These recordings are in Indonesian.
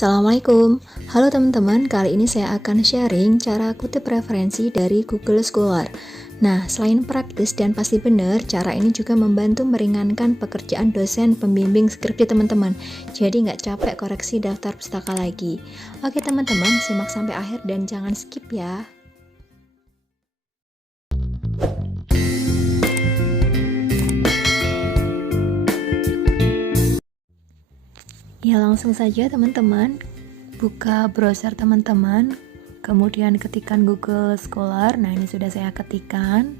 Assalamualaikum. Halo teman-teman, kali ini saya akan sharing cara kutip referensi dari Google Scholar. Nah, selain praktis dan pasti benar, cara ini juga membantu meringankan pekerjaan dosen pembimbing skripsi teman-teman. Jadi nggak capek koreksi daftar pustaka lagi. Oke teman-teman, simak sampai akhir dan jangan skip ya. Ya langsung saja teman-teman, buka browser teman-teman, kemudian ketikkan Google Scholar. Nah ini sudah saya ketikkan.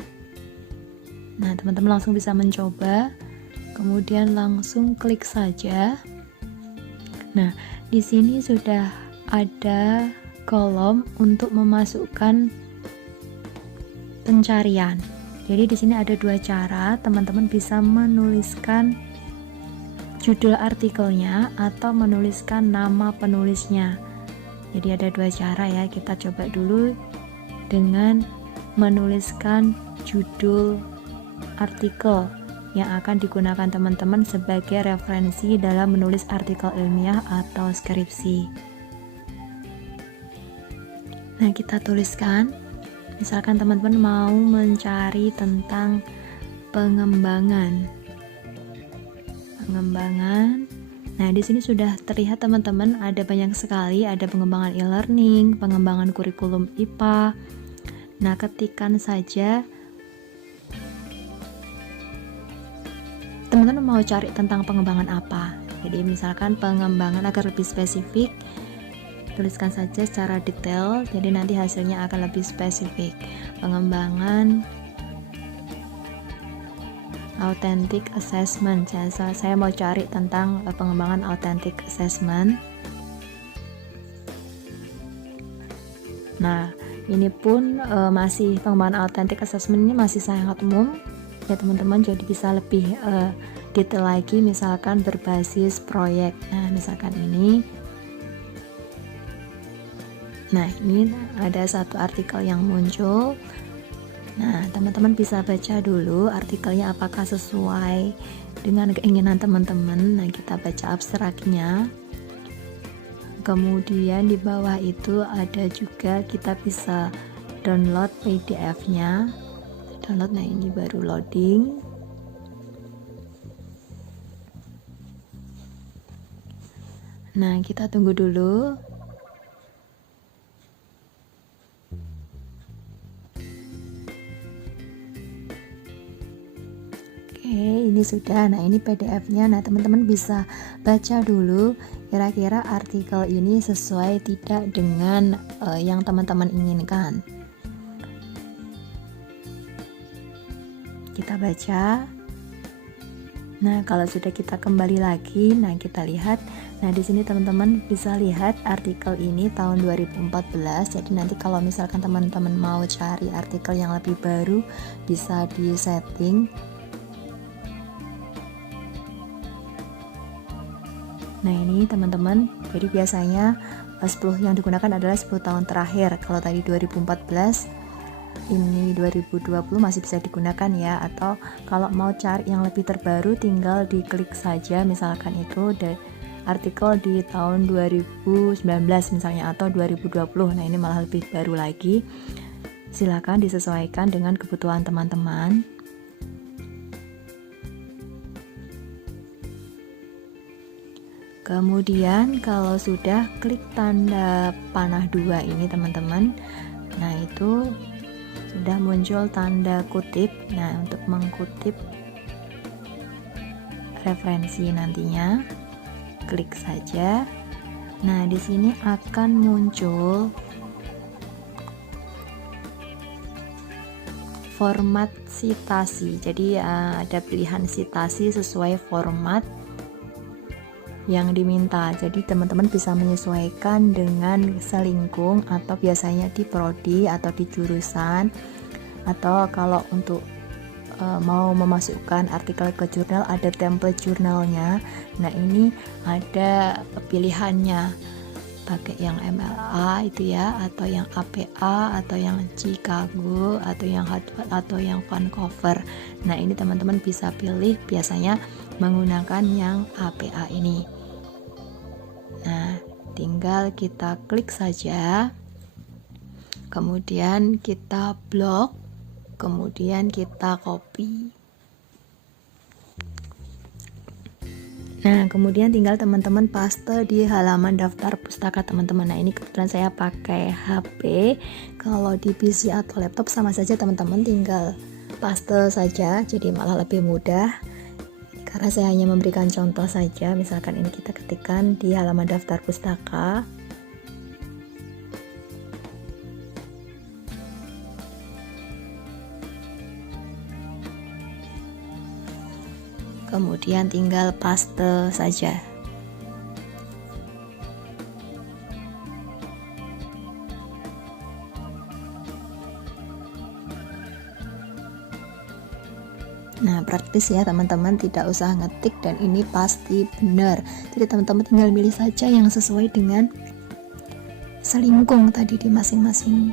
Nah teman-teman langsung bisa mencoba, kemudian langsung klik saja. Nah di sini sudah ada kolom untuk memasukkan pencarian. Jadi di sini ada dua cara, teman-teman bisa menuliskan judul artikelnya atau menuliskan nama penulisnya. Jadi ada dua cara ya, kita coba dulu dengan menuliskan judul artikel yang akan digunakan teman-teman sebagai referensi dalam menulis artikel ilmiah atau skripsi. Nah kita tuliskan, misalkan teman-teman mau mencari tentang pengembangan. Nah, di sini sudah terlihat teman-teman ada banyak sekali, ada pengembangan e-learning, pengembangan kurikulum IPA. Nah, ketikkan saja teman-teman mau cari tentang pengembangan apa. Jadi misalkan pengembangan agar lebih spesifik, tuliskan saja secara detail, jadi nanti hasilnya akan lebih spesifik. Pengembangan authentic assessment. Saya mau cari tentang pengembangan authentic assessment. Nah, ini pun masih pengembangan authentic assessment ini masih sangat umum ya teman-teman, jadi bisa lebih detail lagi, misalkan berbasis proyek. Nah, misalkan ini. Nah, ini ada satu artikel yang muncul. Nah, teman-teman bisa baca dulu artikelnya apakah sesuai dengan keinginan teman-teman. Nah, kita baca abstraknya. Kemudian di bawah itu ada juga kita bisa download PDF-nya. Download, nah ini baru loading. Nah, kita tunggu dulu. Ini sudah. Nah ini PDF-nya. Nah teman-teman bisa baca dulu kira-kira artikel ini sesuai tidak dengan yang teman-teman inginkan. Kita baca. Nah kalau sudah kita kembali lagi, nah kita lihat. Nah di sini teman-teman bisa lihat artikel ini tahun 2014. Jadi nanti kalau misalkan teman-teman mau cari artikel yang lebih baru, bisa di setting. Nah ini teman-teman, jadi biasanya 10 yang digunakan adalah 10 tahun terakhir. Kalau tadi 2014, ini 2020 masih bisa digunakan ya. Atau kalau mau cari yang lebih terbaru, tinggal diklik saja, misalkan itu artikel di tahun 2019 misalnya atau 2020. Nah ini malah lebih baru lagi. Silakan disesuaikan dengan kebutuhan teman-teman. Kemudian kalau sudah klik tanda panah 2 ini teman-teman, nah itu sudah muncul tanda kutip. Nah untuk mengkutip referensi nantinya klik saja. Nah di sini akan muncul format citasi. Jadi ada pilihan citasi sesuai format yang diminta. Jadi teman-teman bisa menyesuaikan dengan selingkung atau biasanya di prodi atau di jurusan, atau kalau untuk mau memasukkan artikel ke jurnal ada template jurnalnya. Nah ini ada pilihannya, pakai yang MLA itu ya, atau yang APA, atau yang Chicago, atau yang Harvard, atau yang Vancouver. Nah ini teman-teman bisa pilih, biasanya menggunakan yang APA ini. Nah tinggal kita klik saja, kemudian kita blok, kemudian kita copy. Nah, kemudian tinggal teman-teman paste di halaman daftar pustaka teman-teman. Nah, ini kebetulan saya pakai HP. Kalau di PC atau laptop sama saja teman-teman, tinggal paste saja, jadi malah lebih mudah. Karena saya hanya memberikan contoh saja, misalkan ini kita ketikkan di halaman daftar pustaka. Kemudian tinggal paste saja. Nah, praktis ya teman-teman, tidak usah ngetik dan ini pasti benar. Jadi teman-teman tinggal pilih saja yang sesuai dengan selingkung tadi di masing-masing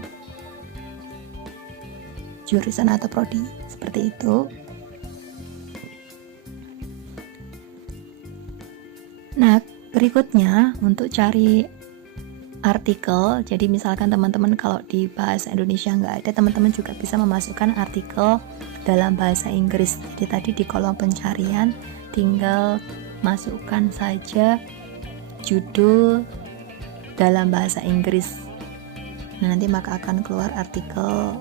jurusan atau prodi, seperti itu. Nah, berikutnya untuk cari artikel, jadi misalkan teman-teman kalau di bahasa Indonesia nggak ada, teman-teman juga bisa memasukkan artikel dalam bahasa Inggris. Jadi tadi di kolom pencarian tinggal masukkan saja judul dalam bahasa Inggris. Nah, nanti maka akan keluar artikel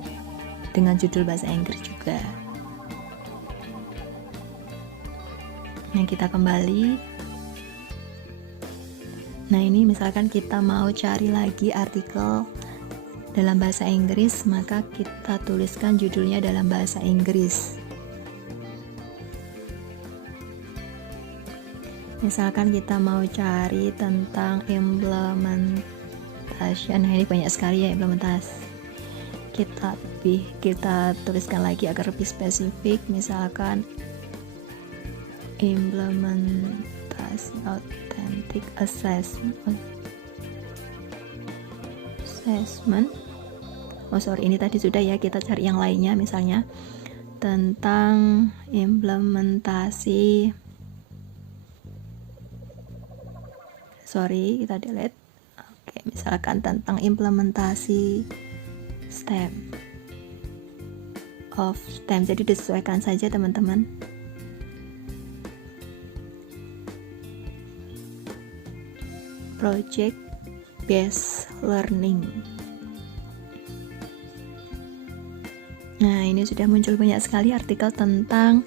dengan judul bahasa Inggris juga. Nah, kita kembali. Nah, ini misalkan kita mau cari lagi artikel dalam bahasa Inggris, maka kita tuliskan judulnya dalam bahasa Inggris. Misalkan kita mau cari tentang implementation. Nah, ini banyak sekali ya implementasi. Kita tuliskan lagi agar lebih spesifik, misalkan implementasi authentic assessment. Oh sorry, ini tadi sudah ya, kita cari yang lainnya, misalnya tentang implementasi, sorry kita delete. Oke, misalkan tentang implementasi STEM. Jadi disesuaikan saja teman-teman. Project based learning. Nah, ini sudah muncul banyak sekali artikel tentang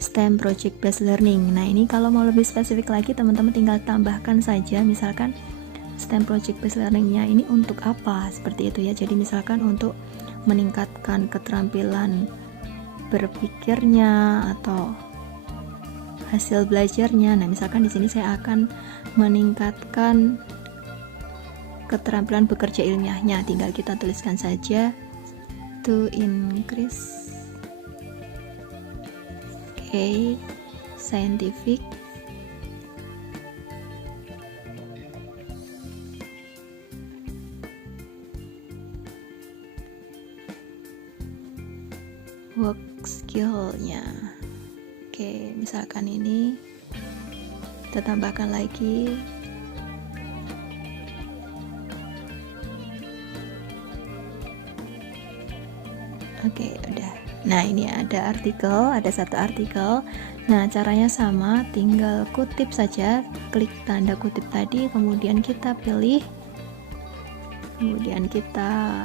STEM project based learning. Nah, ini kalau mau lebih spesifik lagi teman-teman tinggal tambahkan saja, misalkan STEM project based learningnya ini untuk apa, seperti itu ya. Jadi misalkan untuk meningkatkan keterampilan berpikirnya atau hasil belajarnya. Nah, misalkan di sini saya akan meningkatkan keterampilan bekerja ilmiahnya, tinggal kita tuliskan saja to increase scientific work skill-nya. Oke, misalkan ini kita tambahkan lagi oke, udah. Nah, ini ada satu artikel. Nah, caranya sama, tinggal kutip saja, klik tanda kutip tadi, kemudian kita pilih, kemudian kita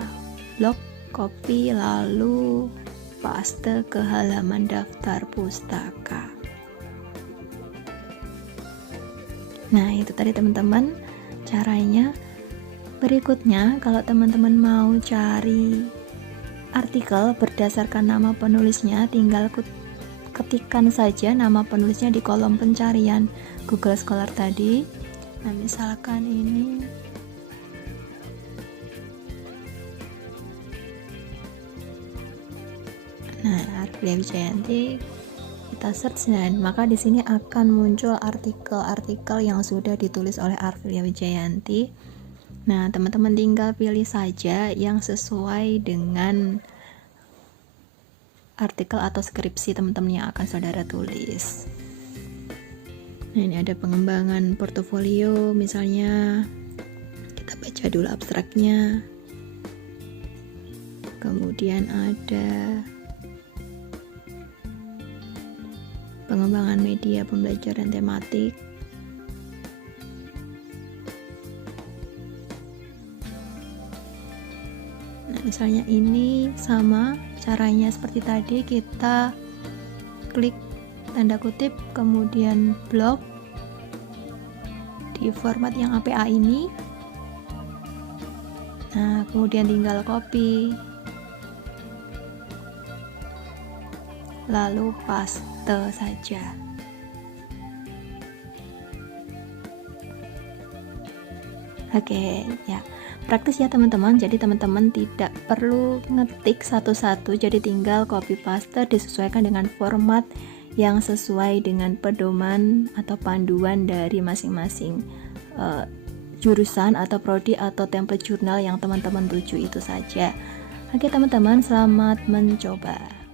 blok, copy, lalu paste ke halaman daftar pustaka. Nah, itu tadi teman-teman caranya. Berikutnya, kalau teman-teman mau cari artikel berdasarkan nama penulisnya, tinggal ketikkan saja nama penulisnya di kolom pencarian Google Scholar tadi. Nah, misalkan ini Arfilia Wijayanti, kita search dan maka di sini akan muncul artikel-artikel yang sudah ditulis oleh Arfilia Wijayanti. Nah, teman-teman tinggal pilih saja yang sesuai dengan artikel atau skripsi teman-teman yang akan saudara tulis. Nah, ini ada pengembangan portofolio misalnya. kita baca dulu abstraknya. Kemudian ada pengembangan media pembelajaran tematik. Nah, misalnya ini sama caranya seperti tadi, kita klik tanda kutip kemudian blok di format yang APA ini. Nah, kemudian tinggal copy, lalu paste saja. Oke, ya. Praktis ya teman-teman. Jadi teman-teman tidak perlu ngetik satu-satu, jadi tinggal copy paste, disesuaikan dengan format yang sesuai dengan pedoman atau panduan dari masing-masing jurusan atau prodi atau template jurnal yang teman-teman tuju itu saja. Oke teman-teman, selamat mencoba.